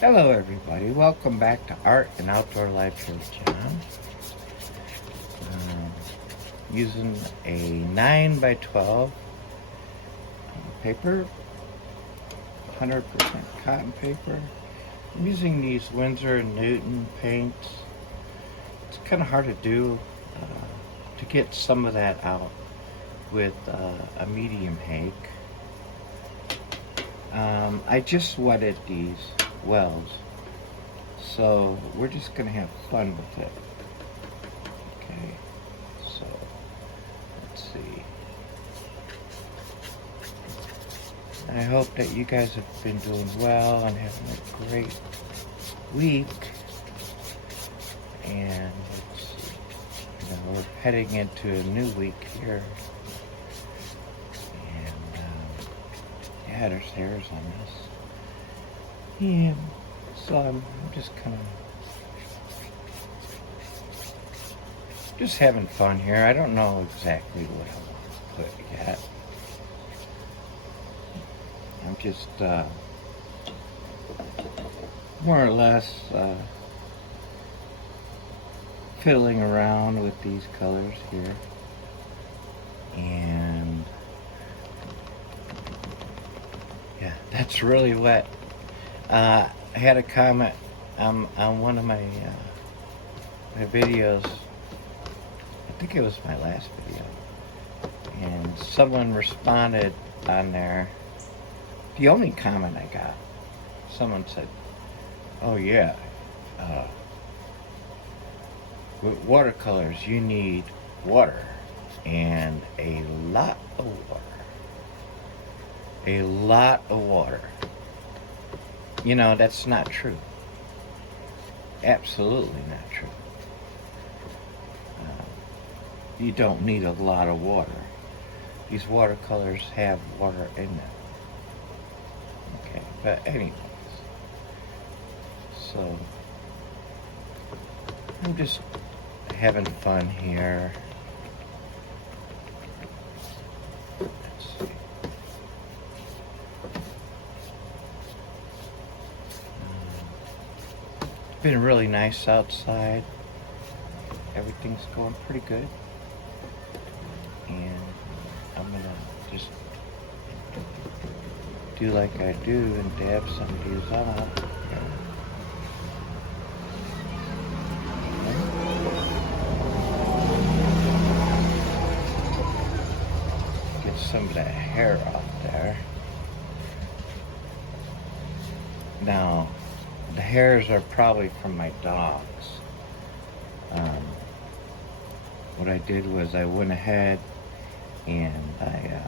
Hello everybody, welcome back to Art and Outdoor Life with John. Using a 9 by 12 paper, 100% cotton paper. I'm using these Winsor & Newton paints. It's kind of hard to do, to get some of that out with a medium hake. I just wetted these wells, so we're just gonna have fun with it. Okay, so let's see. I hope that you guys have been doing well and having a great week. And let's see, we're heading into a new week here. And yeah, there's hairs on this. Yeah, so I'm just kind of just having fun here. I don't know exactly what I want to put yet. I'm just more or less fiddling around with these colors here. And yeah, that's really wet. I had a comment on one of my videos. I think it was my last video, and someone responded on there. The only comment I got, someone said, "Oh yeah, with watercolors you need water, and a lot of water. A lot of water." You know, that's not true. Absolutely not true. You don't need a lot of water. These watercolors have water in them. Okay, but anyways. So, I'm just having fun here. Been really nice outside. Everything's going pretty good. And I'm gonna just do like I do and dab some of these out. Get some of that hair off there. Now, the hairs are probably from my dogs. What I did was I went ahead and I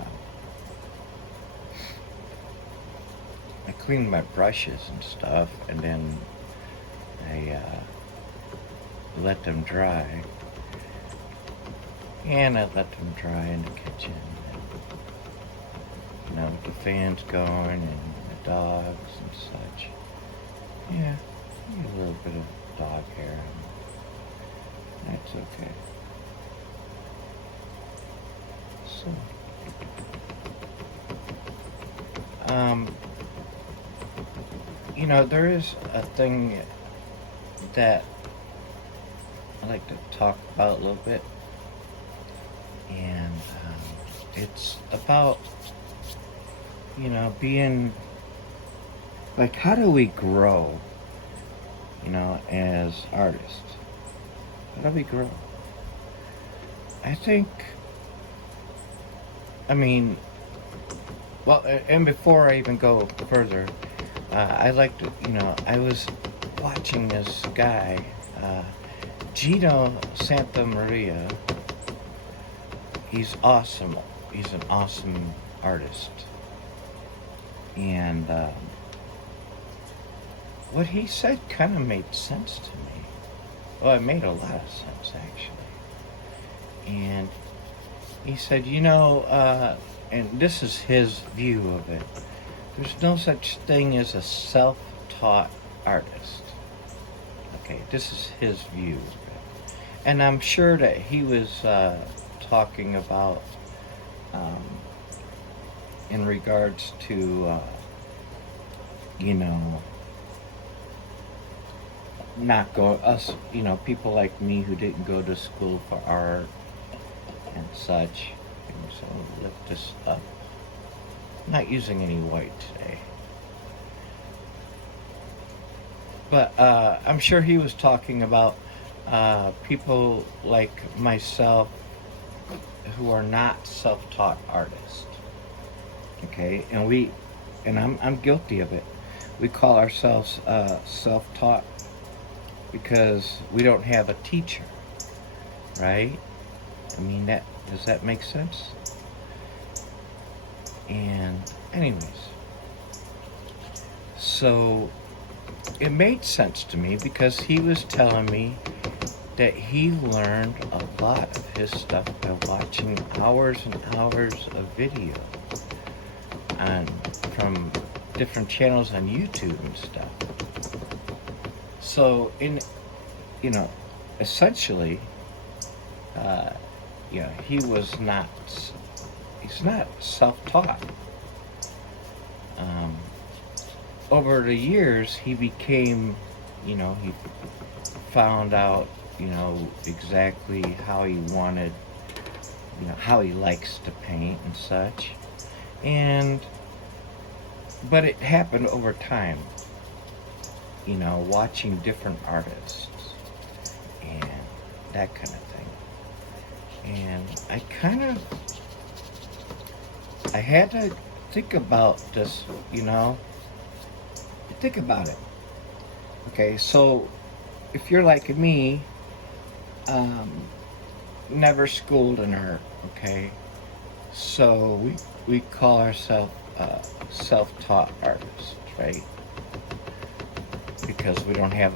cleaned my brushes and stuff, and then I let them dry. And I let them dry in the kitchen. And, with the fans going and the dogs and such. Yeah, a little bit of dog hair. That's okay. So, there is a thing that I like to talk about a little bit, and it's about, being, like, how do we grow, as artists? How do we grow? I think, well, and before I even go further, I like to, I was watching this guy, Gino Santa Maria. He's awesome. He's an awesome artist. And what he said kind of made sense to me. Well, it made a lot of sense, actually. And he said, and this is his view of it, there's no such thing as a self-taught artist. Okay, this is his view of it. And I'm sure that he was talking about in regards to, not go us, people like me who didn't go to school for art and such. And so lift this up. Not using any white today. But I'm sure he was talking about people like myself who are not self-taught artists. Okay, and I'm guilty of it. We call ourselves self-taught because we don't have a teacher, right? I mean, does that make sense? And anyways, so it made sense to me because he was telling me that he learned a lot of his stuff by watching hours and hours of video from different channels on YouTube and stuff. So essentially, he's not self-taught. Over the years, he became, he found out, exactly how he wanted, how he likes to paint and such. But it happened over time, watching different artists and that kind of thing. And I had to think about this, think about it. Okay, so if you're like me, never schooled in art, okay? So we call ourselves self-taught artists, right? Because we don't have,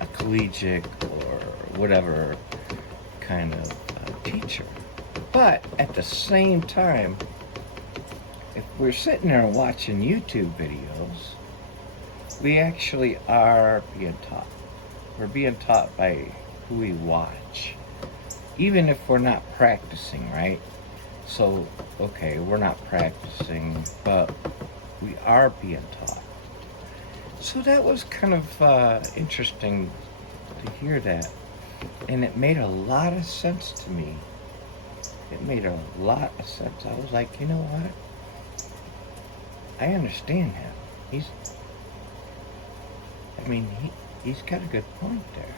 a collegiate or whatever kind of teacher. But at the same time, if we're sitting there watching YouTube videos, we actually are being taught. We're being taught by who we watch, even if we're not practicing, right? So, okay, we're not practicing, but we are being taught. So that was kind of interesting to hear that. And it made a lot of sense to me. It made a lot of sense. I was like, you know what? I understand him. He's got a good point there.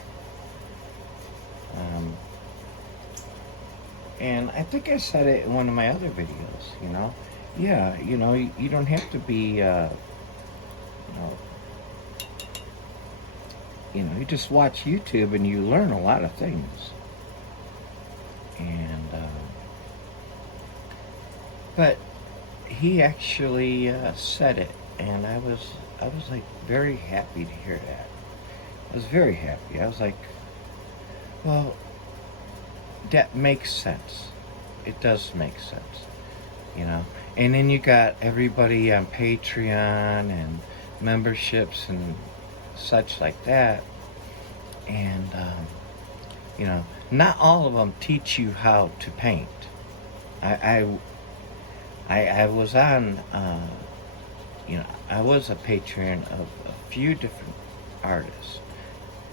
And I think I said it in one of my other videos, Yeah, you don't have to be, you just watch YouTube and you learn a lot of things. And, but he actually said it, and I was like very happy to hear that. I was very happy. I was like, well, that makes sense. It does make sense, And then you got everybody on Patreon and memberships and such like that. And, not all of them teach you how to paint. I was on, I was a patron of a few different artists.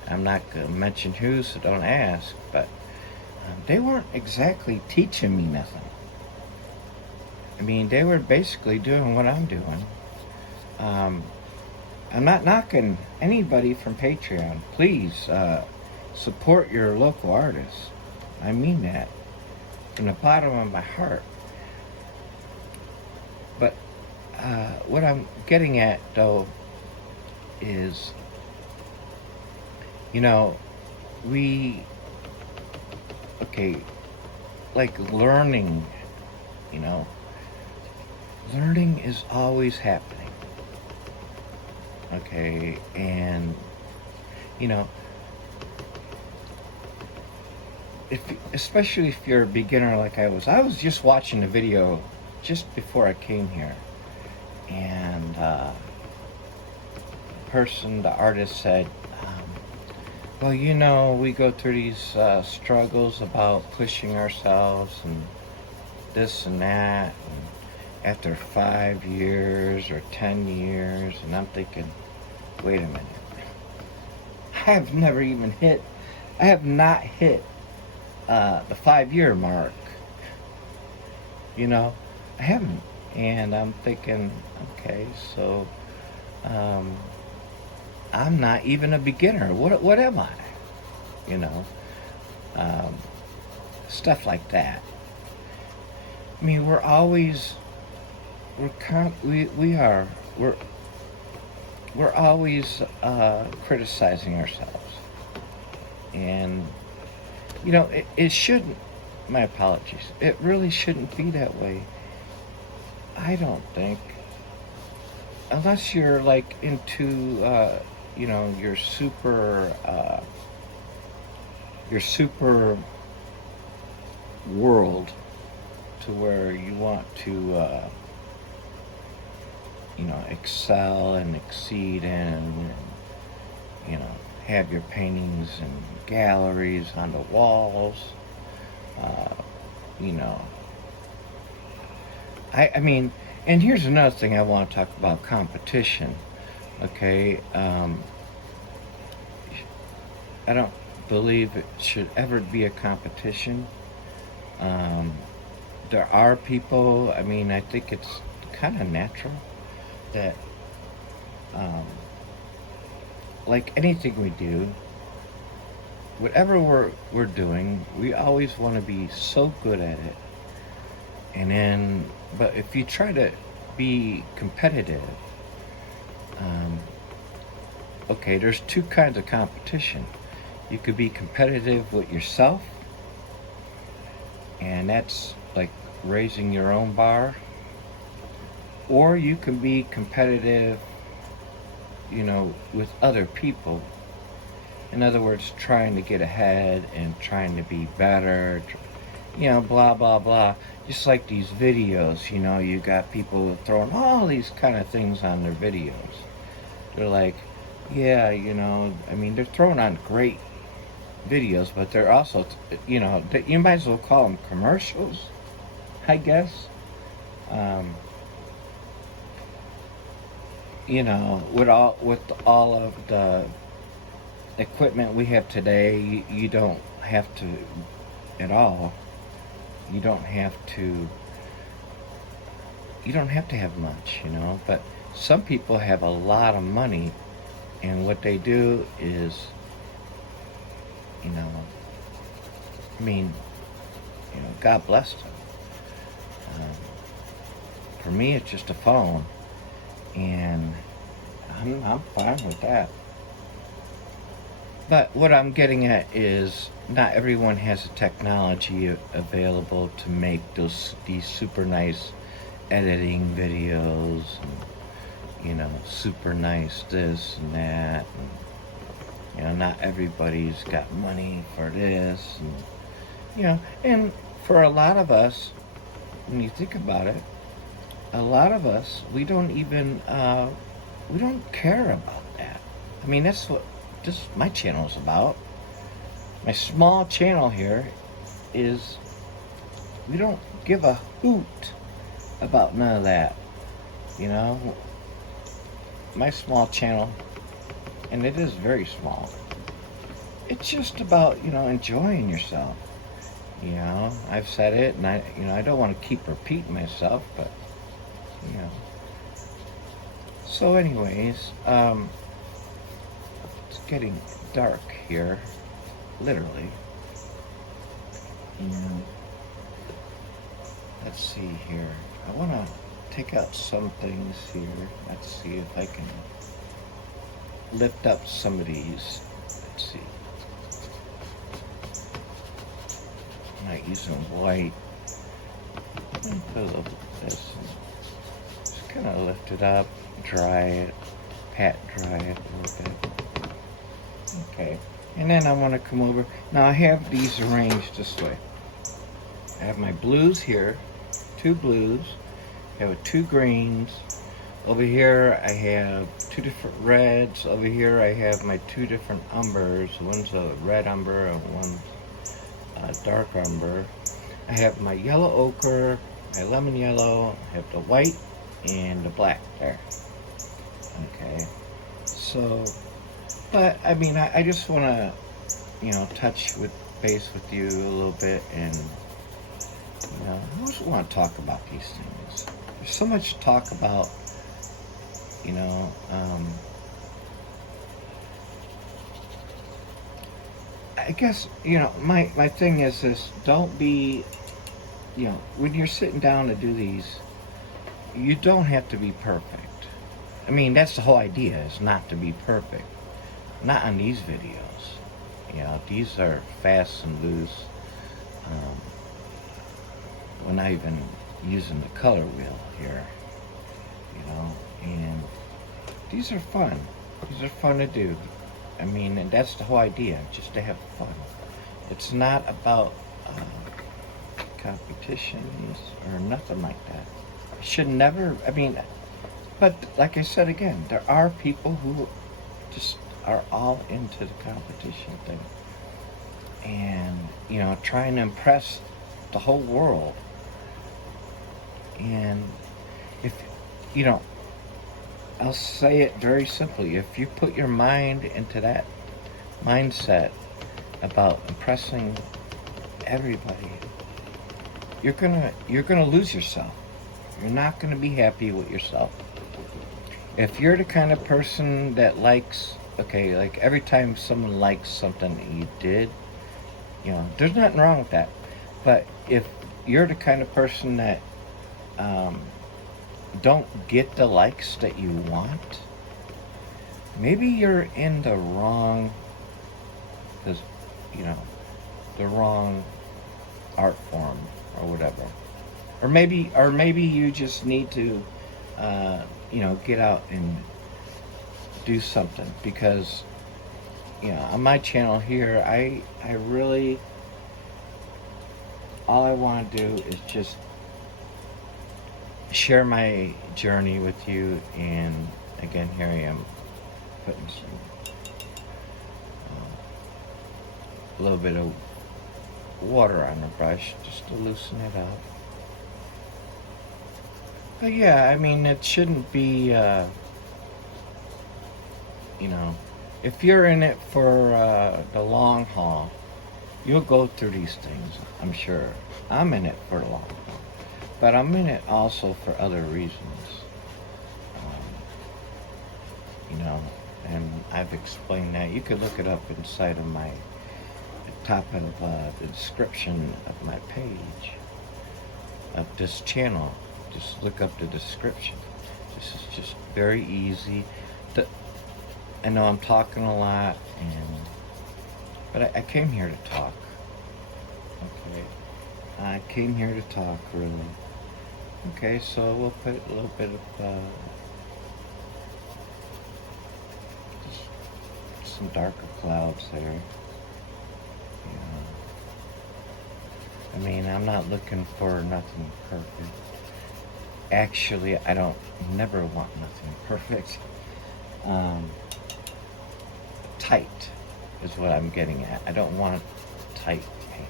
I'm not going to mention who, so don't ask, but they weren't exactly teaching me nothing. They were basically doing what I'm doing. I'm not knocking anybody from Patreon. Please support your local artists. I mean that from the bottom of my heart. But what I'm getting at, though, is, like learning, learning is always happening. Okay, and, especially if you're a beginner like I was just watching the video just before I came here, and the artist said, well, we go through these struggles about pushing ourselves and this and that, and after 5 years or 10 years, and I'm thinking, wait a minute, have never even hit, I have not hit the 5-year mark. You know, I haven't. And I'm thinking, okay, so I'm not even a beginner. What am I? You know, um, stuff like that. I mean, we're always we are we're always criticizing ourselves, and you know it shouldn't. My apologies. It really shouldn't be that way. I don't think, unless you're like into you know your super world to where you want to you know excel and exceed and you know have your paintings and galleries on the walls. uh, you know I mean, and here's another thing I want to talk about: competition. Okay, I don't believe it should ever be a competition. um, there are people, I mean, I think it's kind of natural that um, like anything we do, whatever we're doing, we always want to be so good at it. And then, but if you try to be competitive, um, okay, there's two kinds of competition. You could be competitive with yourself, and that's like raising your own bar, or you can be competitive, you know, with other people. In other words, trying to get ahead and trying to be better, you know, blah, blah, blah. Just like these videos, you know, you got people throwing all these kind of things on their videos. They're like, yeah, you know, I mean, they're throwing on great videos, but they're also, you know, you might as well call them commercials, I guess. Um, you know, with all of the equipment we have today, you don't have to at all. You don't have to. You don't have to have much, you know. But some people have a lot of money, and what they do is, you know, I mean, you know, God bless them. Um, for me, it's just a phone, and I'm fine with that. But what I'm getting at is not everyone has the technology available to make these super nice editing videos, and, you know, super nice this and that. And, you know, not everybody's got money for this, and you know, and for a lot of us, when you think about it, a lot of us we don't care about that. I mean, that's what my channel is about. My small channel here is, we don't give a hoot about none of that. You know, my small channel, and it is very small, it's just about, you know, enjoying yourself. You know, I've said it, and I don't want to keep repeating myself, but you know. So, anyways, it's getting dark here, literally. And let's see here. I want to take out some things here. Let's see if I can lift up some of these. Let's see. I'm not using white. Put a little bit of this. Just kind of lift it up, dry it, pat dry it a little bit. Okay. And then I want to come over. Now I have these arranged this way. I have my blues here, 2 blues. I have 2 greens. Over here I have 2 different reds. Over here I have my 2 different umbers. One's a red umber and one's a dark umber. I have my yellow ochre, my lemon yellow. I have the white and the black there. Okay. So But I mean, I just want to, touch with base with you a little bit, and I just want to talk about these things. There's so much to talk about, you know. I guess my thing is this: don't be, when you're sitting down to do these, you don't have to be perfect. I mean, that's the whole idea, is not to be perfect. Not on these videos. These are fast and loose. We're not even using the color wheel here, and these are fun. These are fun to do. I mean, and that's the whole idea, just to have fun. It's not about competitions or nothing like that. Should never, but like I said again, there are people who just are all into the competition thing. And, trying to impress the whole world. And if, I'll say it very simply. If you put your mind into that mindset about impressing everybody, you're gonna lose yourself. You're not gonna be happy with yourself. If you're the kind of person that likes, like every time someone likes something that you did, there's nothing wrong with that. But if you're the kind of person that don't get the likes that you want, maybe you're in the wrong, the wrong art form or whatever. Or maybe you just need to, get out and do something, because, on my channel here, I really, all I want to do is just share my journey with you. And again, here I am putting a little bit of water on the brush just to loosen it up. But yeah, it shouldn't be, if you're in it for the long haul, you'll go through these things, I'm sure. I'm in it for the long haul. But I'm in it also for other reasons. And I've explained that. You could look it up inside of my top of the description of my page of this channel. Just look up the description. This is just very easy. I know I'm talking a lot, but I came here to talk. Okay, I came here to talk, really. Okay, so we'll put a little bit of some darker clouds there. I'm not looking for nothing perfect. Actually, I don't never want nothing perfect. Tight is what I'm getting at. I don't want tight painting.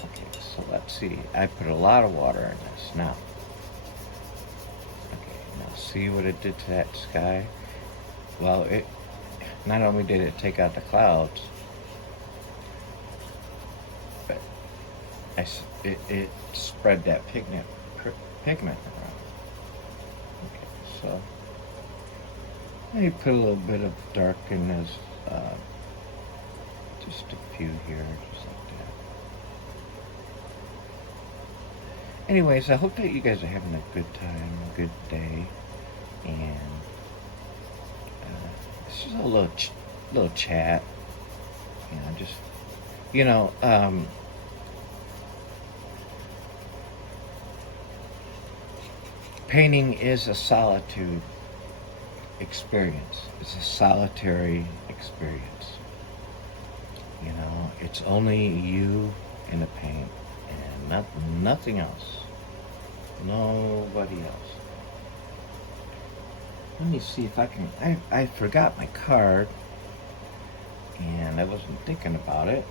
Okay, so let's see. I put a lot of water in this now. Okay, now see what it did to that sky? Well, it not only did it take out the clouds, but it spread that pigment around. Okay, so maybe put a little bit of dark in this, just a few here, just like that. Anyways, I hope that you guys are having a good time, a good day, and this is a little chat, just, painting is a solitude experience. It's a solitary experience. It's only you and the paint, and nothing else. Nobody else. Let me see if I can. I forgot my card, and I wasn't thinking about it.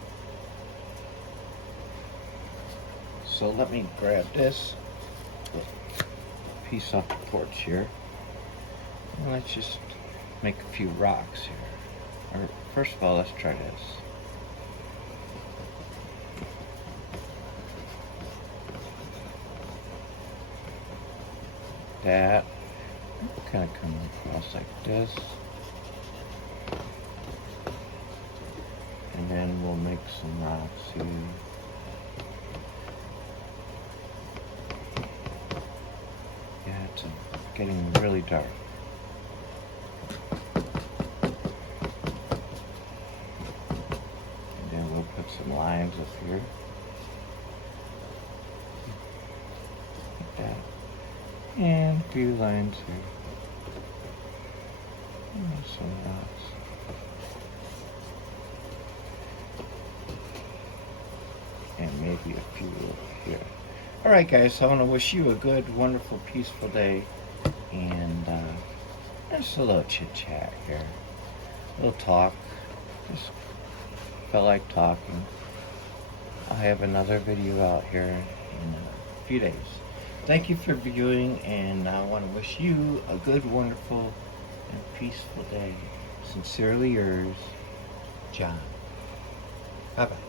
So let me grab this piece off the porch here. And let's just make a few rocks here. Or first of all, let's try this. That kind of come across like this. And then we'll make some rocks here. Yeah, it's getting really dark. And then we'll put some lines up here. Like that. And a few lines here. And some rocks. And maybe a few over here. Alright guys, I want to wish you a good, wonderful, peaceful day. And just a little chit chat here. A little talk. Just felt like talking. I'll have another video out here in a few days. Thank you for viewing, and I want to wish you a good, wonderful, and peaceful day. Sincerely yours, John. Bye-bye.